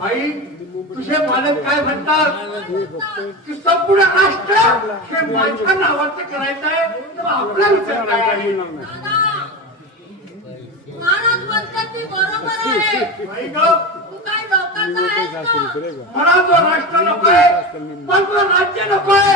आई तुझे मालक काय म्हणतात? की संपूर्ण राष्ट्र हे माझ्या नावाचं करायचं आहे तर आपला विचार काय आहे? महाराज म्हणतात ते बरोबर आहे मला तो राष्ट्र नकोय पण तो राज्य नकोय.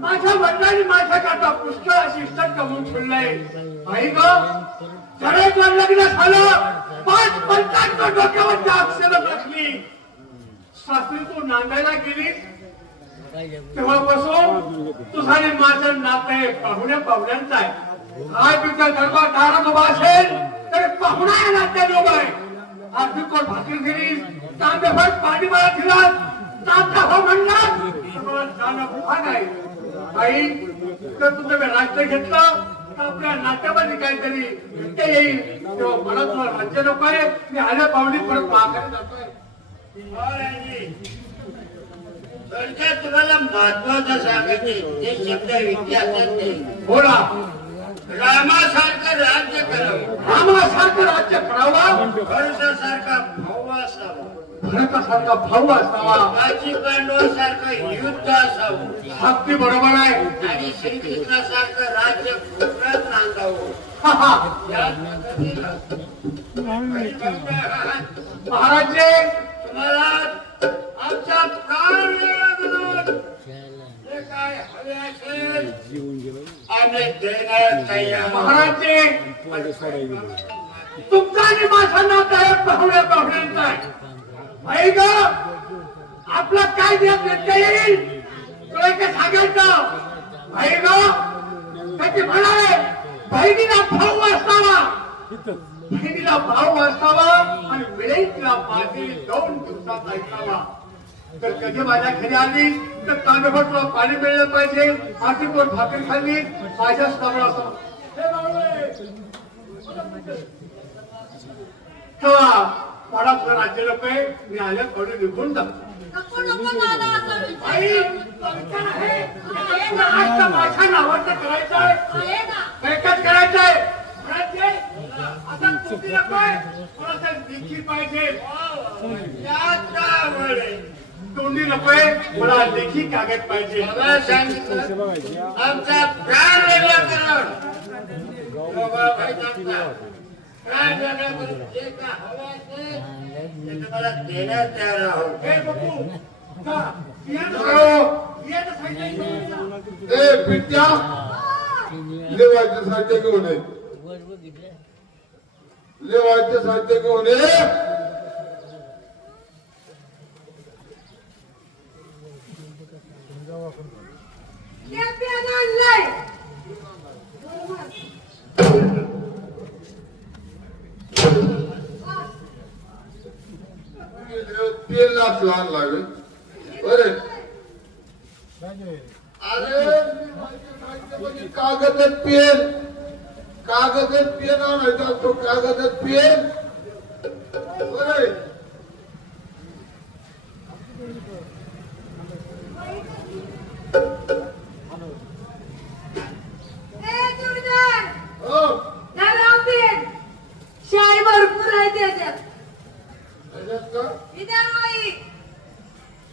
माझ्या वडिलांनी माझ्याकरता पुष्कळ अशी इष्ट कमवून ठेवलंय. आई ग जरा लग्न झालं पाच पंचांच्या डोक्यावर अक्षर टाकली सासरी तू नांदायला गेली. तेव्हापासून तुझा आणि माझं नातं आहे पाहुण्या पाहुण्यांचं आहे. काय तुझ्या गरबा दारात उभा असेल तर पाहुणा या नात्याने उभा आहे. आरती कोण भाकरी दिली तांब्याभर पाणी मला दिला तांबा हो म्हणला जाणं नाही आहे. आई तर तुझं मी राज्य घेतलं आपल्या नात्यामध्ये काहीतरी व्यत्यय येईल. तेव्हा मला तुला राज्य नको आहे. मी आल्या पाहुणी परत महाकडे जातोय. तुम्हाला महत्वाचं सांगते. ते शब्द इतिहासात नाही बोला. रामासारखं राज्य करावं. रामासारखं राज्य करावं. भरसासारखा भाऊ असावा. भरतासारखा भाऊ असावा. पांडवासारखं युद्ध असावं. अगदी बरोबर आहे. आणि श्रीकृष्णासारखं राज्य कोकणात नांदावं. हा, हा. या पद्धतीनं महाराज जी, तुम्हाला आमच्या प्राण वेळातून जे काय हवे असेल आम्ही देणार तयार. महाराज जी, तुमचा आणि माझा नातं आहे पाहुण्या पाहुण्यांचा आहे. आपला काय देत व्यत्यय येईल? तुला इथे सांगायचं. भाई ग त्याचे म्हणाले बहिणीला भाऊ असावा. बहिणीला भाऊ असावा आणि वेळेत तिला माझी दोन दिवसात ऐकावा तर कधी माझ्या घरी आली तर कानभर तुला पाणी मिळलं पाहिजे. माझी कोण भाकरी खाल्ली? माझ्यासमोर असं. हे तेव्हा मला तुला राज्य नको आहे. मी आल्या थोडी निघून जातो हे माझ्या नावाचं करायचं आहे. आहे ना. एकच करायचं आहे. करायचंय? आता कुस्ती नकोय थोडासा देखी पाहिजे? आवडेल तोंडी नकोय मला लेखी कागद पाहिजे. मला आमचा प्राण वेगळा करा बाबाभाई सांगतात, प्राण जे काय हवं असेल ते तुम्हाला देण्यास तयार आहोत हे बघू बियाणं- सांगितलं. ए पिट्या साहित्य घेऊन ये. लेवायचे साहित्य घेऊन ये. आणलंय लाच लहान लागेल बरे अरे कागद पेन कागद पेन आणायचा असतो कागद पेन बरे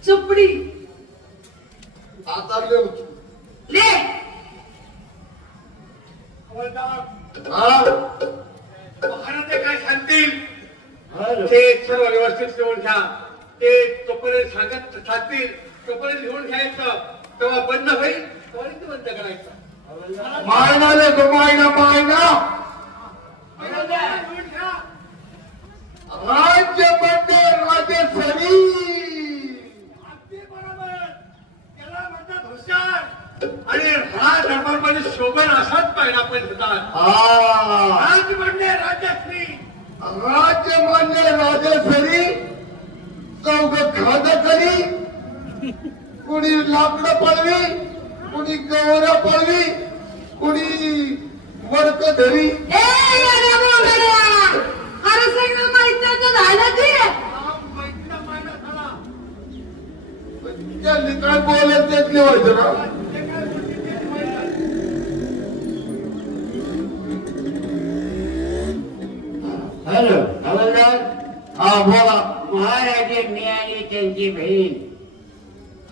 चुपडी. आता ले. हवालदार, हा महाराज काय सांगतील ते सर्व व्यवस्थित लिहून घ्या. ते तोपर्यंत सांगत सांगतील. तोपर्यंत लिहून घ्यायचं. तेव्हा बंद होईल. बंद करायचं. ले मायना. राज्य बंदे राजेश्वरी अगदी बरोबर त्याला म्हणतात हुशार राज दरबारमध्ये शोभन असाच पाहिला हा. राज म्हणजे राजश्री. राज्य म्हणजे राजेश्वरी चौघ खाद करी. कुणी लाकडं पळवी कुणी गौर पळवी कुणी मडक धरी ए येड्या बोंबड्या! अरे सगळं माहीत झालं ते राम मैत्रीला मायना झाला त्यांनी काय बोलत तेच लिहायचं ना ते काय बोलतील तेच माहिती. हॅलो हवालदार हा बोला महाराज महाराजे मी आणि त्यांची बहीण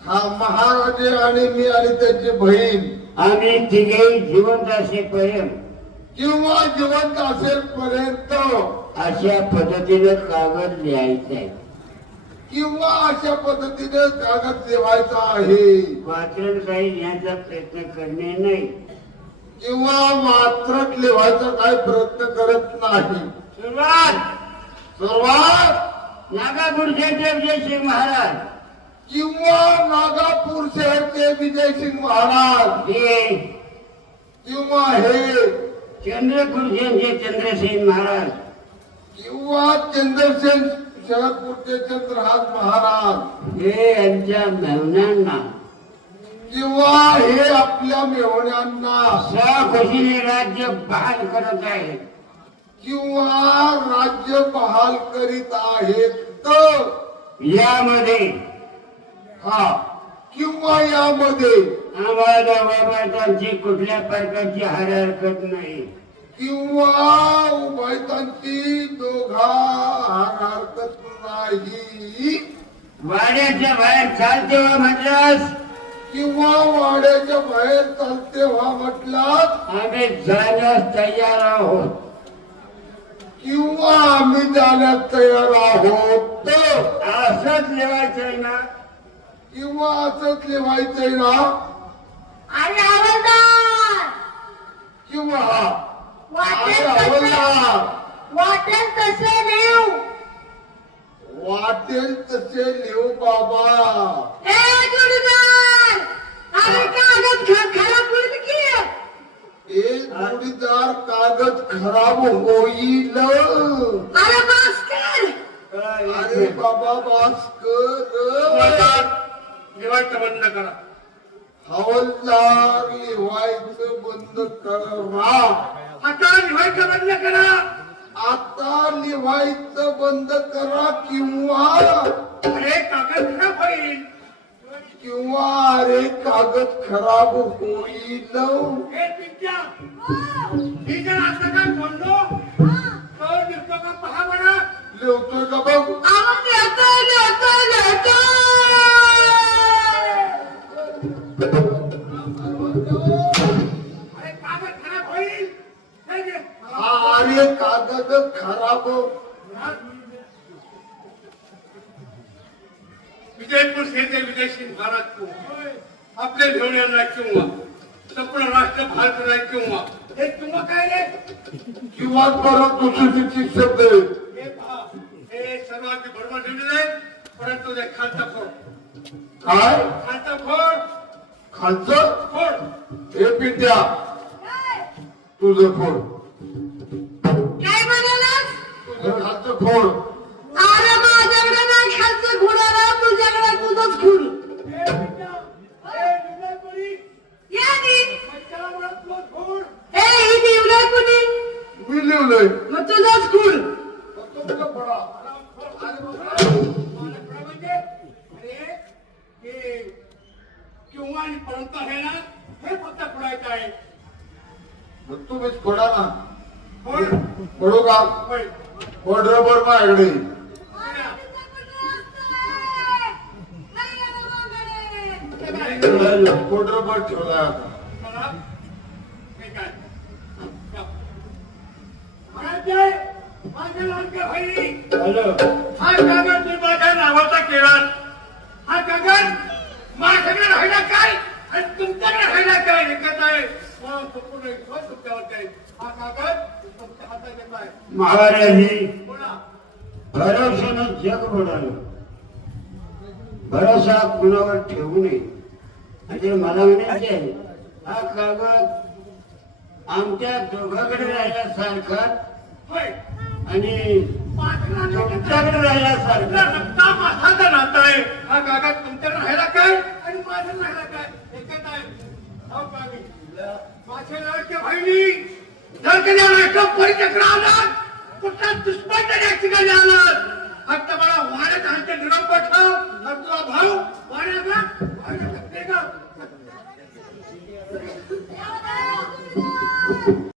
हा महाराजे आणि मी आणि त्यांची बहीण. आम्ही तिघेही जिवंत असेपर्यंत. किंवा जिवंत असेल पर्यंत अशा पद्धतीने कागद लिहायचा आहे किंवा अशा पद्धतीने कागद लिहायचा आहे. वाचन काही लिहायचा प्रयत्न करणे नाही. किंवा मात्र लिहायचा काय प्रयत्न करत नाही. सुरुवात! सर्वात! नागापूरचे विजयसिंह महाराज. किंवा नागापूर शहरचे विजयसिंग महाराज. हे. किंवा हे. चंद्रपूरचे चंद्रसेन महाराज. किंवा चंद्रसेन शहरपूरचे चंद्रहास महाराज. हे यांच्या मेहण्यांना किंवा हे आपल्या मेहण्यांना सखुशीने राज्य बहाल करत आहेत किंवा राज्य बहाल करीत आहेत. तर यामध्ये हा. किंवा यामध्ये आम्हाला बाबांची कुठल्या प्रकारची हार हरकत नाही. किंवा उभयतांची दोघा हरकत नाही. वाड्याच्या बाहेर चालते वा म्हटल्यास किंवा वाड्याच्या बाहेर चालते व्हा म्हटलं आम्ही जाण्यास तयार आहोत. किंवा आम्ही जाण्यास तयार आहोत. असंच लिवायचंय ना. किंवा असंच लिहायचंय ना? आणि हवालदार किंवा वाटेल अरे हवालदार, वाटेल तसे नेऊ. वाटेल तसे लिहू बाबा. ए जोडीदार! अरे कागद ख- खराब होईल की एक जोडीदार कागद खराब होईल. अरे भास्कर अरे बाबा भास्कर लिवायचं बंद करा. हवालदार लिहायचं बंद करा. आता लिवायचं बंद करा. आता लिहायचं बंद करा किंवा अरे कागद खराब होईल. किंवा अरे कागद खराब होईल. हे काय बोललो तर दिसतो का पहा बरं. का बघ. आवाज येतोय येतोय येतोय कागद खराब. विजयपूर शेते विजयसिंग महाराज किंवा आपले घेऊन किंवा. संपूर्ण राष्ट्र भारत किंवा. हे तुम्हा काय रे? किंवा परत दुसरी शब्द. हे हे सर्वांचे बरोबर आहे परंतु ते खालचा फोड काय? खालचा फोड खालचं? फोड हे पिट्या. तुझं फोड फोड अरे माझ्याकडे नाही खालचं खुडाला तुझ्याकडे तुझंच खुड मी लिहिलंय मग तुझंच खुड किंवा आणि परंतु आहे ना हे फक्त फोडायचं आहे मग तुम्हीच फोडा ना. फोड फोडू का? होय. फोड रबर माझ्याकडे फोड रबर ठेवला? हा कागद मी माझ्या नावाचा केला हा कागद माझ्याकडे राहिला काय? आणि तुमच्याकडे राहिला काय? हे आहे. मला संपूर्ण विश्वास तुमच्यावर काय हा कागद तुमच्या हातात महाराज बोला भरोशानं जग बुडालं भरोसा कुणावर ठेवू नये म्हणजे मला म्हणायचे हा कागद आमच्या दोघाकडे राहिल्यासारखा आणि तुमच्याकडे राहिल्यासारखा रक्ता माझा नाता आहे हा कागद तुमच्याकडे राहिला काय आणि माझ्या राहिला काय एकच आहे माझ्या कागद. बहिणी जर कधी राष्ट्र परिचक्र आलं कुठला दुष्पट जरी ठिकाणी आलं फक्त मला वाड्यात हाते निरोप पाठव. तर तुझा भाऊ वाड्याचा वाड्याचा